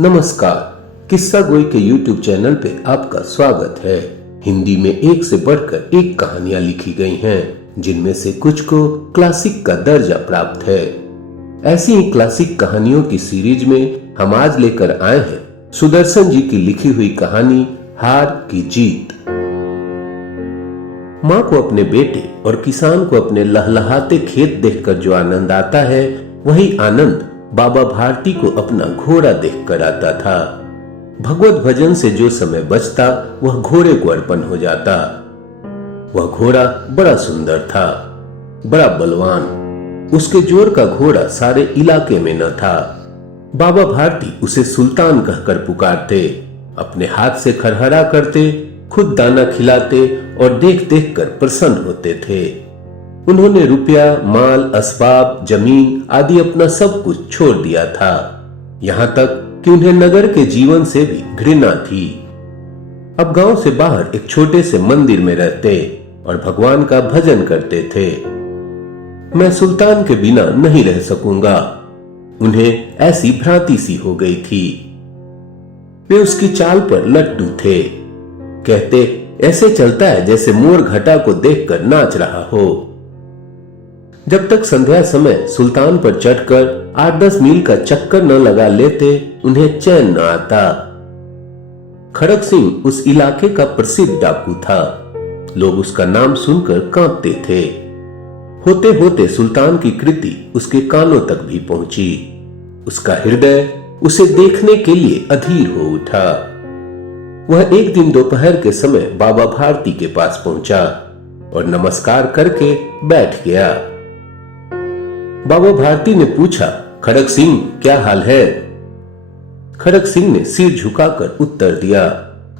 नमस्कार। किस्सा गोई के YouTube चैनल पे आपका स्वागत है। हिंदी में एक से बढ़कर एक कहानियां लिखी गई हैं, जिनमें से कुछ को क्लासिक का दर्जा प्राप्त है। ऐसी ही क्लासिक कहानियों की सीरीज में हम आज लेकर आए हैं सुदर्शन जी की लिखी हुई कहानी हार की जीत। माँ को अपने बेटे और किसान को अपने लहलहाते खेत देखकर जो आनंद आता है, वही आनंद बाबा भारती को अपना घोड़ा देखकर आता था। भगवत भजन से जो समय बचता वह घोड़े को अर्पण हो जाता। वह घोड़ा बड़ा सुंदर था, बड़ा बलवान। उसके जोर का घोड़ा सारे इलाके में न था। बाबा भारती उसे सुल्तान कहकर पुकारते, अपने हाथ से खरहरा करते, खुद दाना खिलाते और देख देख कर प्रसन्न होते थे। उन्होंने रुपया, माल, असबाब, जमीन आदि अपना सब कुछ छोड़ दिया था, यहां तक कि उन्हें नगर के जीवन से भी घृणा थी। अब गांव से बाहर एक छोटे से मंदिर में रहते और भगवान का भजन करते थे। मैं सुल्तान के बिना नहीं रह सकूंगा, उन्हें ऐसी भ्रांति सी हो गई थी। वे उसकी चाल पर लट्टू थे। कहते, ऐसे चलता है जैसे मोर घटा को देखकर नाच रहा हो। जब तक संध्या समय सुल्तान पर चढ़कर 8-10 मील का चक्कर न लगा लेते, उन्हें चैन न आता। खड़क सिंह उस इलाके का प्रसिद्ध डाकू था। लोग उसका नाम सुनकर कांपते थे। होते होते सुल्तान की कृति उसके कानों तक भी पहुंची। उसका हृदय उसे देखने के लिए अधीर हो उठा। वह एक दिन दोपहर के समय बाबा भारती के पास पहुंचा और नमस्कार करके बैठ गया। बाबा भारती ने पूछा, खड़क सिंह क्या हाल है? खड़क सिंह ने सिर झुकाकर उत्तर दिया,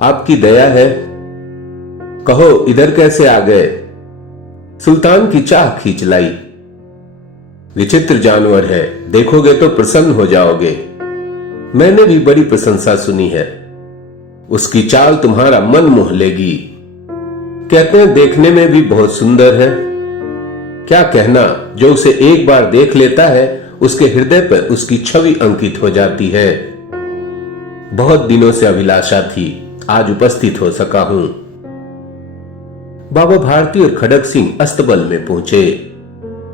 आपकी दया है। कहो इधर कैसे आ गए? सुल्तान की चाह खींच लाई। विचित्र जानवर है, देखोगे तो प्रसन्न हो जाओगे। मैंने भी बड़ी प्रशंसा सुनी है। उसकी चाल तुम्हारा मन मोह लेगी। कहते हैं देखने में भी बहुत सुंदर है। क्या कहना, जो उसे एक बार देख लेता है उसके हृदय पर उसकी छवि अंकित हो जाती है। बहुत दिनों से अभिलाषा थी, आज उपस्थित हो सका हूं। बाबा भारती और खड़क सिंह अस्तबल में पहुंचे।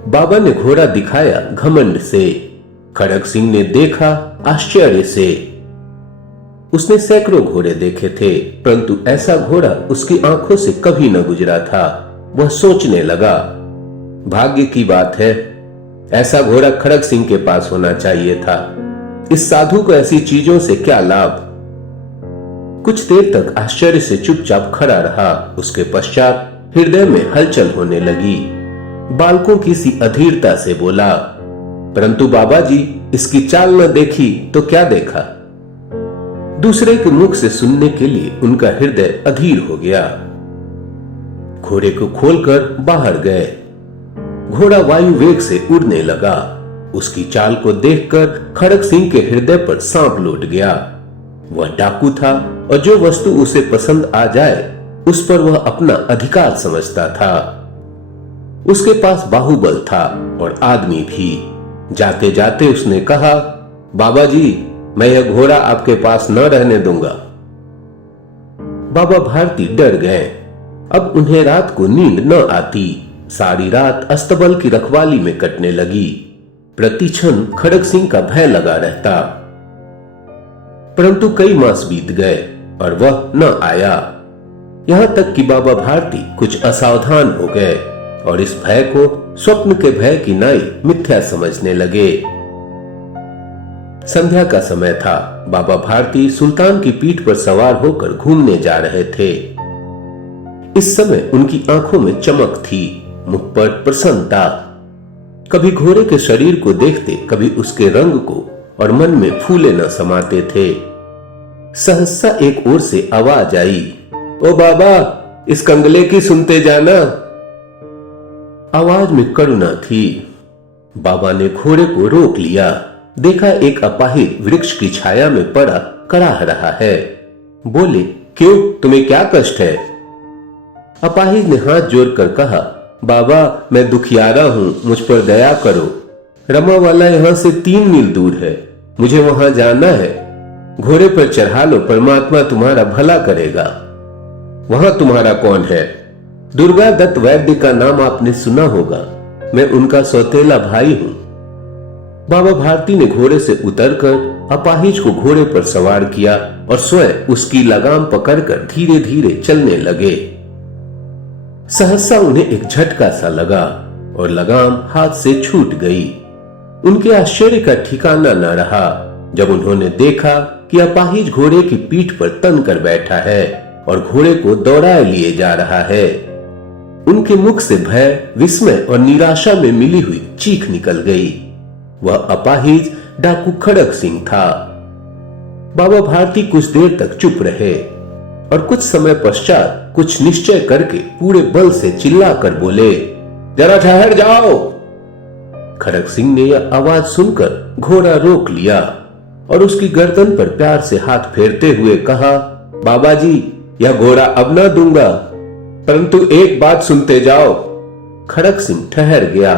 बाबा ने घोड़ा दिखाया घमंड से। खड़क सिंह ने देखा आश्चर्य से। उसने सैकड़ों घोड़े देखे थे, परंतु ऐसा घोड़ा उसकी आंखों से कभी न गुजरा था। वह सोचने लगा, भाग्य की बात है, ऐसा घोड़ा खड़क सिंह के पास होना चाहिए था। इस साधु को ऐसी चीजों से क्या लाभ? कुछ देर तक आश्चर्य से चुपचाप खड़ा रहा। उसके पश्चात हृदय में हलचल होने लगी। बालकों की सी अधीरता से बोला, परंतु बाबा जी, इसकी चाल न देखी तो क्या देखा? दूसरे के मुख से सुनने के लिए उनका हृदय अधीर हो गया। घोड़े को खोलकर बाहर गए। घोड़ा वायु वेग से उड़ने लगा। उसकी चाल को देखकर खड़क सिंह के हृदय पर सांप लौट गया। वह डाकू था और जो वस्तु उसे पसंद आ जाए उस पर वह अपना अधिकार समझता था। उसके पास बाहुबल था और आदमी भी। जाते जाते उसने कहा, बाबा जी, मैं यह घोड़ा आपके पास न रहने दूंगा। बाबा भारती डर गए। अब उन्हें रात को नींद न आती। सारी रात अस्तबल की रखवाली में कटने लगी। प्रतिक्षण खड़क सिंह का भय लगा रहता। परंतु कई मास बीत गए और वह न आया। यहां तक कि बाबा भारती कुछ असावधान हो गए और इस भय को स्वप्न के भय की नाई मिथ्या समझने लगे। संध्या का समय था। बाबा भारती सुल्तान की पीठ पर सवार होकर घूमने जा रहे थे। इस समय उनकी आंखों में चमक थी, मुख पर प्रसन्नता। कभी घोड़े के शरीर को देखते, कभी उसके रंग को, और मन में फूले न समाते थे। सहसा एक ओर से आवाज आई, ओ बाबा, इस कंगले की सुनते जाना। आवाज में करुणा थी। बाबा ने घोड़े को रोक लिया। देखा एक अपाहिज वृक्ष की छाया में पड़ा कराह रहा है। बोले, क्यों, तुम्हें क्या कष्ट है? अपाहिज ने हाथ जोड़कर कहा, बाबा, मैं दुखियारा हूं, मुझ पर दया करो। रमा वाला यहां से 3 मील दूर है, मुझे वहां जाना है। घोड़े पर चढ़ा लो, परमात्मा तुम्हारा भला करेगा। वहां तुम्हारा कौन है? दुर्गा दत्त वैद्य का नाम आपने सुना होगा, मैं उनका सौतेला भाई हूं। बाबा भारती ने घोड़े से उतरकर अपाहिज को घोड़े पर सवार किया और स्वयं उसकी लगाम पकड़कर धीरे धीरे चलने लगे। सहसा उन्हें एक झटका सा लगा और लगाम हाथ से छूट गई। उनके आश्चर्य का ठिकाना न रहा जब उन्होंने देखा कि अपाहिज घोड़े की पीठ पर तन कर बैठा है और घोड़े को दौड़ाए लिए जा रहा है। उनके मुख से भय, विस्मय और निराशा में मिली हुई चीख निकल गई। वह अपाहिज डाकू खड़क सिंह था। बाबा भारती कुछ देर तक चुप रहे और कुछ समय पश्चात कुछ निश्चय करके पूरे बल से चिल्लाकर बोले, जरा ठहर जाओ। खड़क सिंह ने यह आवाज सुनकर घोड़ा रोक लिया और उसकी गर्दन पर प्यार से हाथ फेरते हुए कहा, बाबा जी, यह घोड़ा अब ना दूंगा, परंतु एक बात सुनते जाओ। खड़क सिंह ठहर गया।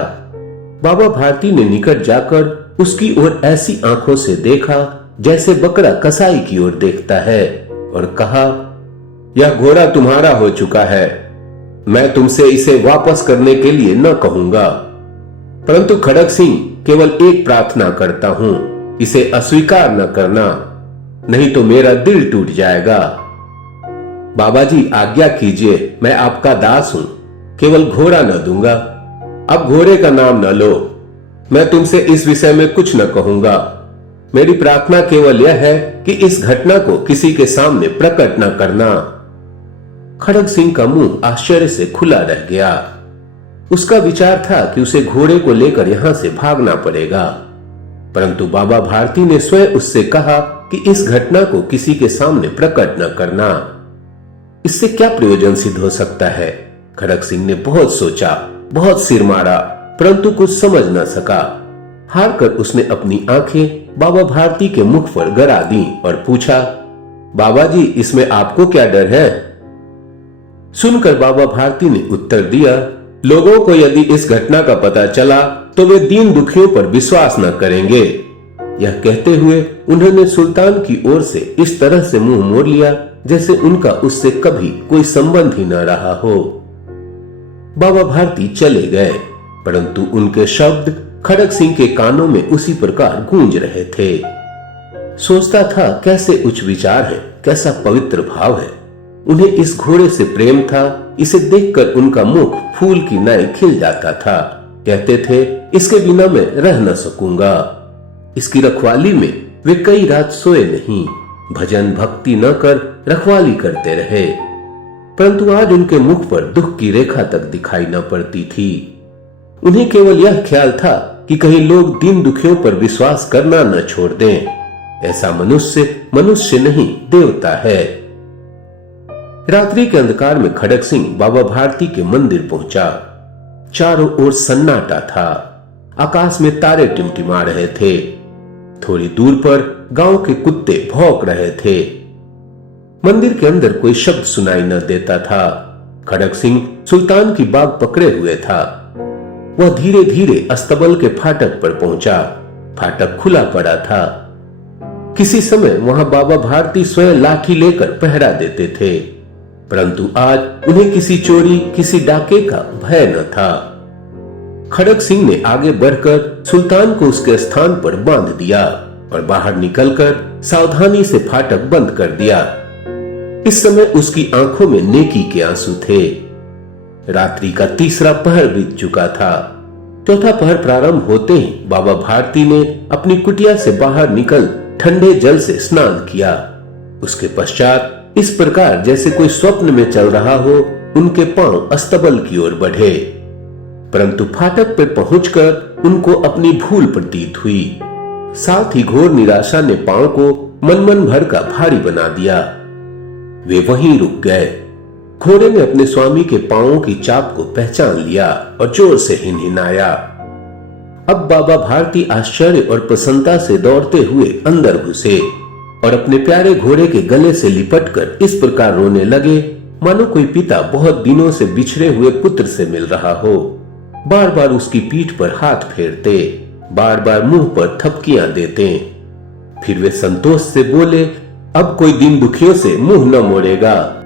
बाबा भारती ने निकट जाकर उसकी ओर ऐसी आंखों से देखा जैसे बकरा कसाई की ओर देखता है और कहा, यह घोड़ा तुम्हारा हो चुका है। मैं तुमसे इसे वापस करने के लिए न कहूंगा, परंतु खड़क सिंह केवल एक प्रार्थना करता हूं, इसे अस्वीकार न करना, नहीं तो मेरा दिल टूट जाएगा। बाबा जी आज्ञा कीजिए, मैं आपका दास हूं, केवल घोड़ा न दूंगा। अब घोड़े का नाम न लो, मैं तुमसे इस विषय में कुछ न कहूंगा। मेरी प्रार्थना केवल यह है कि इस घटना को किसी के सामने प्रकट न करना। खड़क सिंह का मुंह आश्चर्य से खुला रह गया। उसका विचार था कि उसे घोड़े को लेकर यहां से भागना पड़ेगा, परंतु बाबा भारती ने स्वयं उससे कहा कि इस घटना को किसी के सामने प्रकट न करना। इससे क्या प्रयोजन सिद्ध हो सकता है? खड़क सिंह ने बहुत सोचा, बहुत सिर मारा, परंतु कुछ समझ न सका। हार कर उसने अपनी आंखें बाबा भारती के मुख पर गड़ा दी और पूछा, बाबा जी, इसमें आपको क्या डर है? सुनकर बाबा भारती ने उत्तर दिया, लोगों को यदि इस घटना का पता चला तो वे दीन दुखियों पर विश्वास न करेंगे। यह कहते हुए उन्होंने सुल्तान की ओर से इस तरह से मुंह मोड़ लिया जैसे उनका उससे कभी कोई संबंध ही न रहा हो। बाबा भारती चले गए, परंतु उनके शब्द खड़क सिंह के कानों में उसी प्रकार गूंज रहे थे। सोचता था कैसे उच्च विचार है, कैसा पवित्र भाव है। उन्हें इस घोड़े से प्रेम था, इसे देखकर उनका मुख फूल की नाई खिल जाता था। कहते थे, इसके बिना मैं रह न सकूंगा। इसकी रखवाली में वे कई रात सोए नहीं, भजन भक्ति न कर रखवाली करते रहे, परंतु आज उनके मुख पर दुख की रेखा तक दिखाई न पड़ती थी। उन्हें केवल यह ख्याल था कि कहीं लोग दीन दुखियों पर विश्वास करना न छोड़ दें। ऐसा मनुष्य मनुष्य नहीं, देवता है। रात्रि के अंधकार में खड़क सिंह बाबा भारती के मंदिर पहुंचा। चारों ओर सन्नाटा था, आकाश में तारे टिमटिमा रहे थे। थोड़ी दूर पर गांव के कुत्ते भौंक रहे थे। मंदिर के अंदर कोई शब्द सुनाई न देता था। खड़क सिंह सुल्तान की बाग पकड़े हुए था। वह धीरे धीरे अस्तबल के फाटक पर पहुंचा। फाटक खुला पड़ा था। किसी समय वहां बाबा भारती स्वयं लाठी लेकर पहरा देते थे, परंतु आज उन्हें किसी चोरी, किसी डाके का भय न था। खड़क सिंह ने आगे बढ़कर सुल्तान को उसके स्थान पर बांध दिया और बाहर निकलकर सावधानी से फाटक बंद कर दिया। इस समय उसकी आंखों में नेकी के आंसू थे। रात्रि का तीसरा पहर बीत चुका था। चौथा पहर प्रारंभ होते ही बाबा भारती ने अपनी कुटिया से बाहर निकल ठंडे जल से स्नान किया। उसके पश्चात इस प्रकार जैसे कोई स्वप्न में चल रहा हो, उनके पांव अस्तबल की ओर बढ़े, परंतु फाटक पर पहुंचकर उनको अपनी भूल प्रतीत हुई। साथ ही घोर निराशा ने पांव को मन भर का भारी बना दिया। वे वहीं रुक गए। घोड़े ने अपने स्वामी के पांवों की चाप को पहचान लिया और जोर से हिनहिनाया। अब बाबा भारती आश्चर्य और प्रसन्नता से दौड़ते हुए अंदर घुसे और अपने प्यारे घोड़े के गले से लिपटकर इस प्रकार रोने लगे मानो कोई पिता बहुत दिनों से बिछड़े हुए पुत्र से मिल रहा हो। बार बार उसकी पीठ पर हाथ फेरते, बार बार मुंह पर थपकियां देते। फिर वे संतोष से बोले, अब कोई दीन दुखियों से मुंह न मोड़ेगा।